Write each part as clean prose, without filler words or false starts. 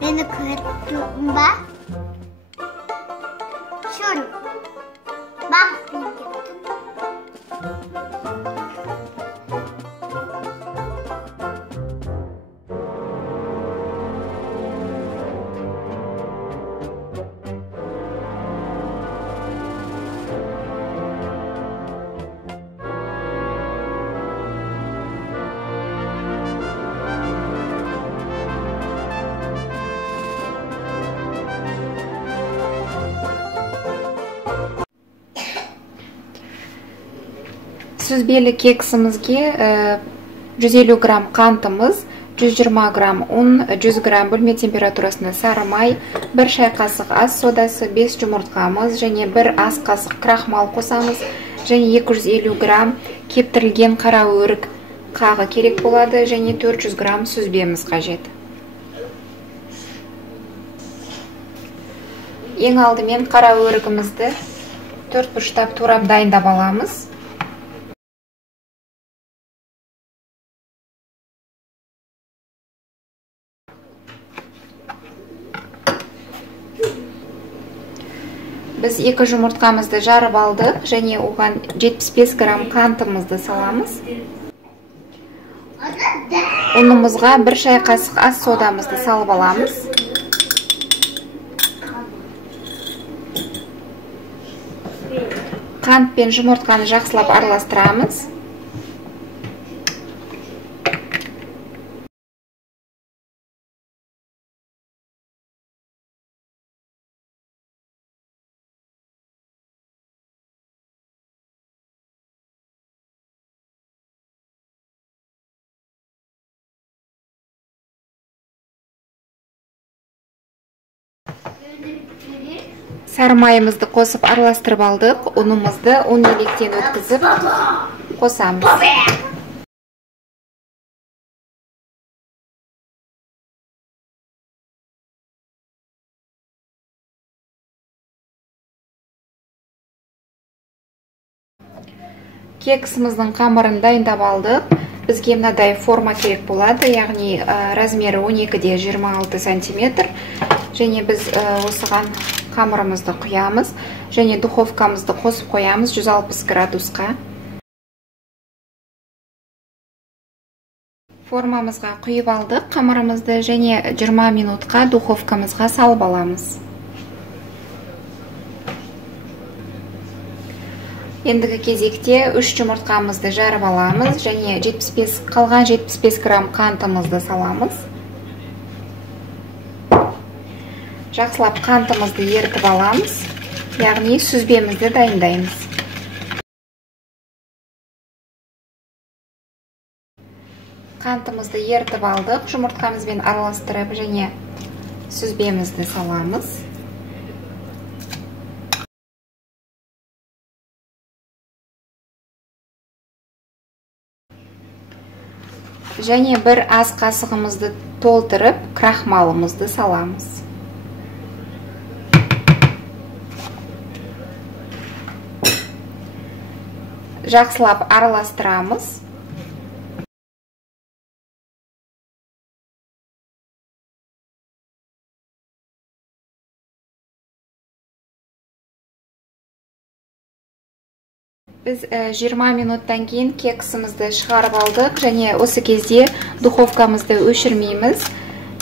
Beni kırdım bak. Şöyle. Bak. Süzbeli keksimizge 150 gram qantimiz, 120 gram un, 100 gram bölme temperaturasında sarı may, 1 çay qasıq az sodası, 5 yumurtqamiz және 1 az qasıq kraxmal qo'samiz және 250 gram keptirilgan qara o'rik qağı kerak bo'ladi және 400 gram süzbemiz qajat. Ең алдымен qara o'rigimizni 4 burchtab to'rab dayındab alamız. Biz 2 yumurtqamizni жарып алдық және оған 75 gram qantimizni salamыз. Unimizga 1 çay qasıq az sodamizni salib alamız. Qant пен yumurtqani жақсылап араластырамыз. Sarı mayımızды қосып араластырып алдық. Unumuzды un електен өткізіп қосамыз. Кексіміздің қамырын дайындап алдық. Бізге мынадай форма керек болады, яғни размері 12-де 26 сантиметр. Және біз осыған қамырымызды құямыз және духовкамызды қосып қоямыз 160 градусқа. Формамызға құйып алдық қамырымызды және 20 минутқа духовкамызға салып аламыз. Ендігі кезекте 3 жұмыртқамызды жарып аламыз және қалған 75 грамм қантымызды саламыз. Жақсылап қантымызды ерітіп аламыз, яғни сүзбемізді дайындаймыз. Қантымызды ерітіп алдық, жұмыртқамызбен араластырып және сүзбемізді саламыз. Және бір ас қасығымызды толтырып, крахмалымызды саламыз. Жақсылап араластырамыз. Біз 20 минуттан кейін кексімізді шығарып алдық және осы кезде духовкамызды өшірмейміз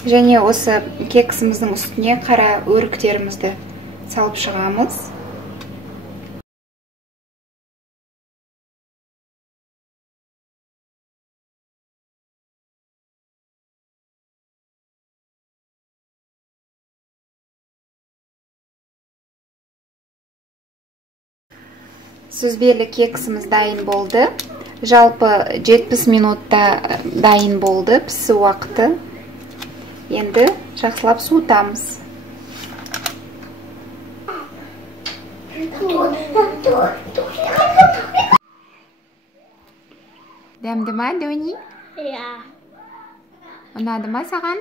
және осы кексіміздің үстіне қара өріктерімізді салып шығамыз. Сүзбелі кексіміз дайын болды. Жалпы 70 минутта дайын болды пісу уақыты. Енді жақсылап суытамыз. Дәмді ма, Дәуни? Ja. Ұнады ма саған?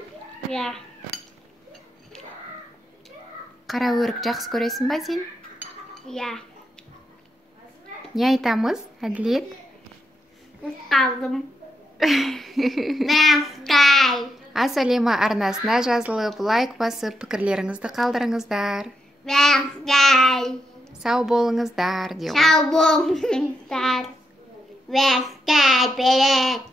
Иә. Қара өрік жақсы көресің ба сен? Иә. Не айтамыз, Әділет? Қалдым. Мәскай. Асалема арнасына жазылып, лайк басып, пікірлеріңізді қалдырыңыздар. Мәскай. Сау болыңыздар, деу. Сау болыңыздар. Мәскай берет.